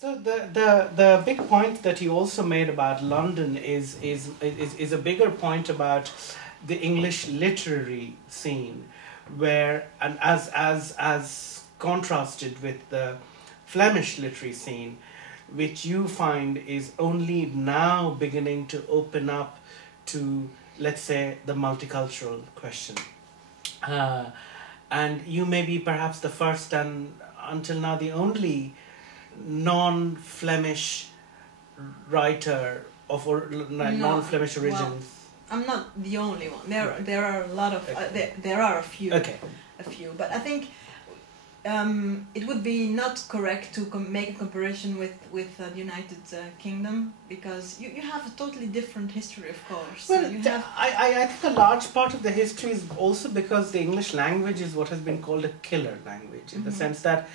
So the big point that you also made about London is a bigger point about the English literary scene, where and as contrasted with the Flemish literary scene, which you find is only now beginning to open up to, let's say, the multicultural question. Uh, and you may be perhaps the first and until now the only non-Flemish writer of No, non-Flemish well, origins. I'm not the only one. There are a lot of there are a few. Okay. A few, but I think it would be not correct to make a comparison with the United Kingdom, because you have a totally different history, of course. Well, You have I think a large part of the history is also because the English language is what has been called a killer language, in the sense that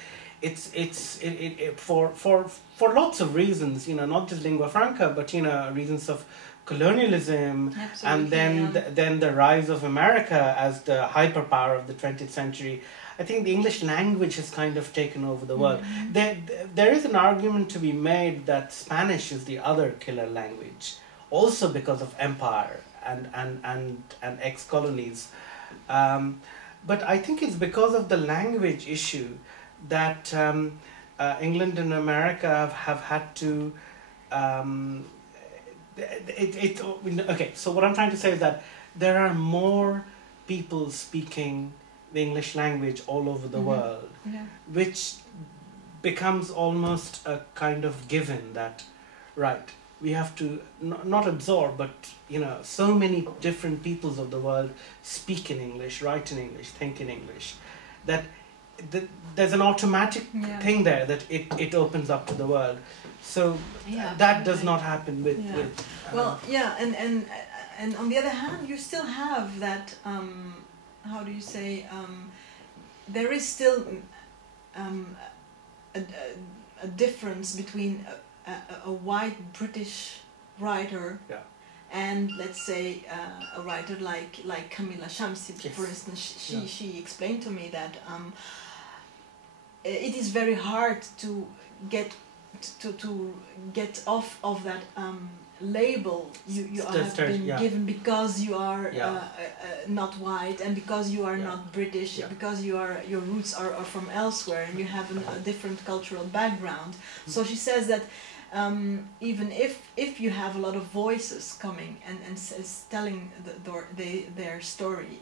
for lots of reasons, not just lingua franca, but reasons of colonialism, and then then the rise of America as the hyperpower of the 20th century. I think the English language has kind of taken over the world. There is an argument to be made that Spanish is the other killer language, also because of empire and ex-colonies. But I think it's because of the language issue that England and America have had to. Okay, so what I'm trying to say is that there are more people speaking the English language all over the world, which becomes almost a kind of given that, right, we have to not absorb, but so many different peoples of the world speak in English, write in English, think in English, that there's an automatic thing there that it opens up to the world. So that does not happen with and on the other hand, you still have that how do you say, there is still a difference between a white British writer and, let's say, a writer like Camilla Shamsi, for instance. She explained to me that it is very hard to get off of that label you have been given, because you are not white, and because you are not British, because your roots are from elsewhere, and you have a different cultural background. So she says that even if you have a lot of voices coming and telling their story,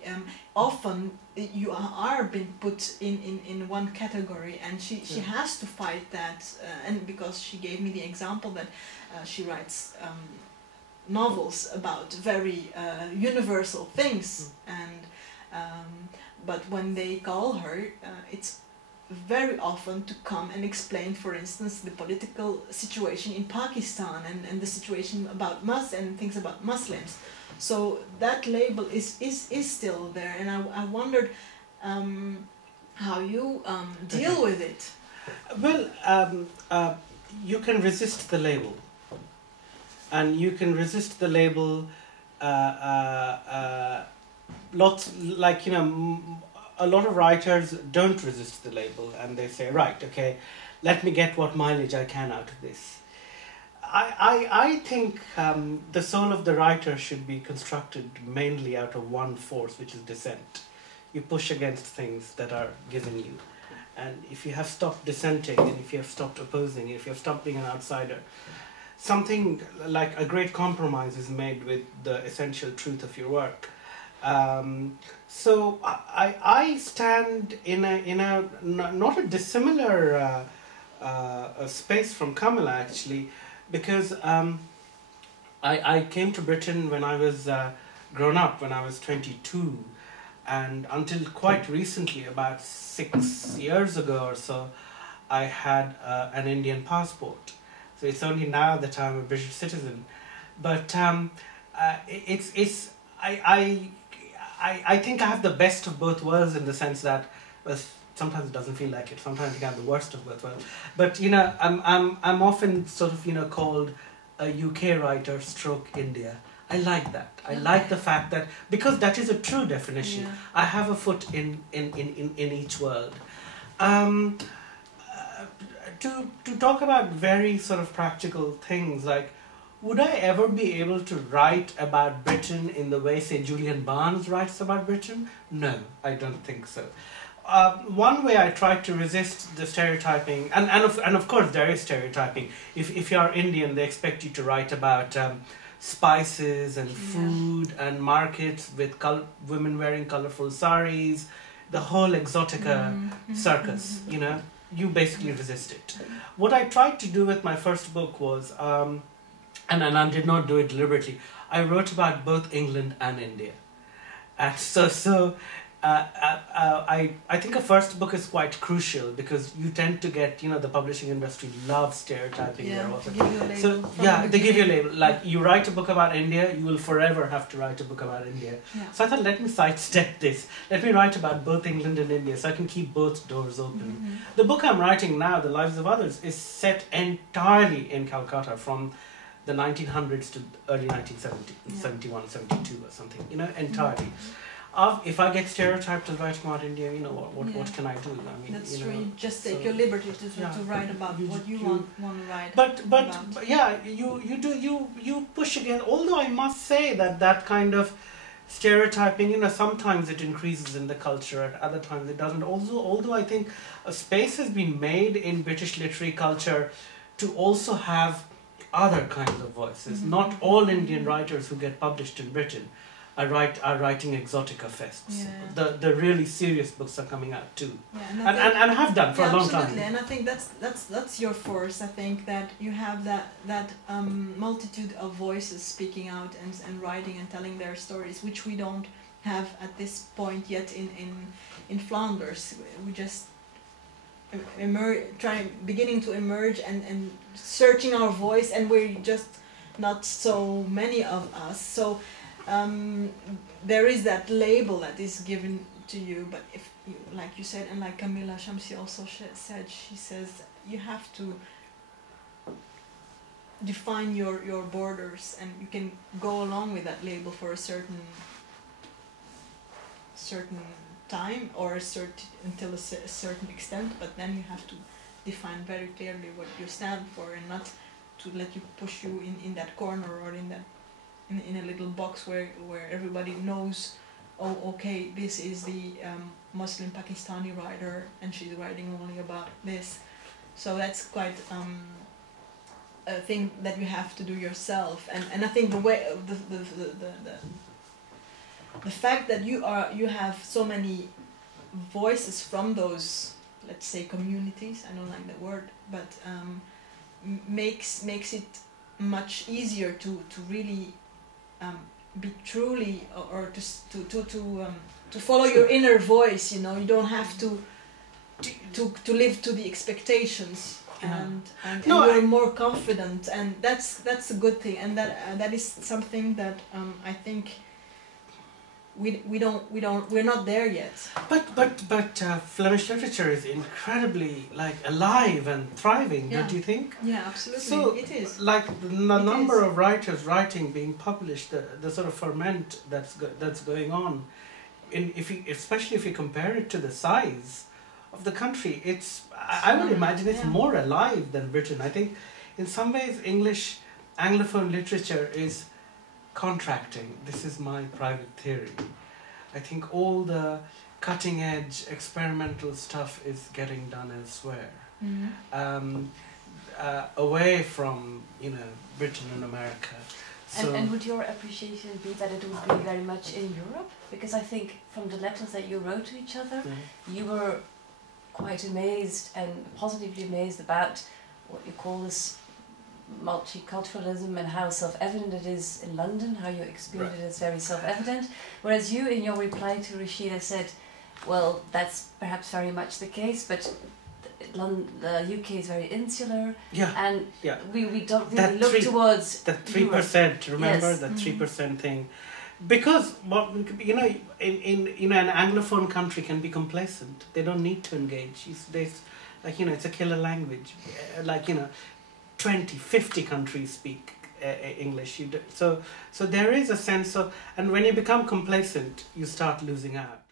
often you are being put in one category, and she has to fight that, and because she gave me the example that she writes novels about very universal things, and but when they call her, it's very often to come and explain, for instance, the political situation in Pakistan and the situation about and things about Muslims. So that label is still there, and I wondered how you deal with it. Well, you can resist the label, and you can resist the label. Lots, like a lot of writers don't resist the label, and they say, right, okay, let me get what mileage I can out of this. I think the soul of the writer should be constructed mainly out of one force, which is dissent. You push against things that are given you. And if you have stopped dissenting, and if you have stopped opposing, if you have stopped being an outsider, something like a great compromise is made with the essential truth of your work. So I stand in a not a dissimilar space from Kamala, actually, because I came to Britain when I was grown up, when I was 22, and until quite recently, about 6 years ago or so, I had an Indian passport. So it's only now that I'm a British citizen, but I think I have the best of both worlds, in the sense that, well, sometimes it doesn't feel like it. Sometimes you can have the worst of both worlds. But I'm often sort of called a UK writer stroke India. I like that. I like the fact that, because that is a true definition. I have a foot in each world. to talk about very sort of practical things, like, would I ever be able to write about Britain in the way, say, Julian Barnes writes about Britain? No, I don't think so. One way I try to resist the stereotyping, and of course there is stereotyping. If you're Indian, they expect you to write about spices and food and markets with women wearing colorful saris, the whole exotica circus, you know. You basically resist it. What I tried to do with my first book was, and I did not do it deliberately, I wrote about both England and India. And I think a first book is quite crucial, because you tend to get, you know, the publishing industry loves stereotyping their authors. So they give you a label. Like, you write a book about India, you will forever have to write a book about India. Yeah. So I thought, let me sidestep this. Let me write about both England and India, so I can keep both doors open. The book I'm writing now, The Lives of Others, is set entirely in Calcutta from the 1900s to early 1970s, 71, 72 or something, you know, entirely. If I get stereotyped as writing about India, you know, what can I do? I mean, that's you know, true. You just take your liberty to write about what you want to write. But yeah, you push against. Although I must say that kind of stereotyping, you know, sometimes it increases in the culture, at other times it doesn't. Although I think a space has been made in British literary culture to also have other kinds of voices. Not all Indian writers who get published in Britain are writing exotica fests. Yeah. The really serious books are coming out too, and have done for a long time. Absolutely, and I think that's your force. I think that you have that multitude of voices speaking out and writing and telling their stories, which we don't have at this point yet in Flanders. We just beginning to emerge and searching our voice, and we're just not so many of us. So there is that label that is given to you, but if you, like you said, and like Camilla Shamsi also said, she says you have to define your borders, and you can go along with that label for a certain time or until a certain extent, but then you have to define very clearly what you stand for, and not to let you push you in that corner or in a little box where everybody knows, oh, okay, this is the Muslim Pakistani writer and she's writing only about this. So that's quite a thing that you have to do yourself, and I think the way the fact that you have so many voices from those, let's say, communities, I don't like that word, but makes it much easier to really be truly, or to follow your inner voice. You know, you don't have to live to the expectations, and you're more confident, and that's a good thing, and that is something that I think we're not there yet. But Flemish literature is incredibly alive and thriving, don't you think? Yeah, absolutely. So it is. Like the number of writers writing, being published, the sort of ferment that's going on, especially if you compare it to the size of the country, I would imagine it's more alive than Britain. I think in some ways English Anglophone literature is contracting. This is my private theory. I think all the cutting edge experimental stuff is getting done elsewhere, away from Britain and America. So and would your appreciation be that it would be very much in Europe? Because I think from the letters that you wrote to each other, you were quite amazed and positively amazed about what you call this multiculturalism and how self-evident it is in London, how you experience it as very self-evident, whereas you in your reply to Rachida said, well, that's perhaps very much the case, but the UK is very insular, and we don't really look towards the 3%. Remember that 3% thing, because in an Anglophone country can be complacent. They don't need to engage. It's a killer language. 20, 50 countries speak English. So there is a sense of, and when you become complacent, you start losing out.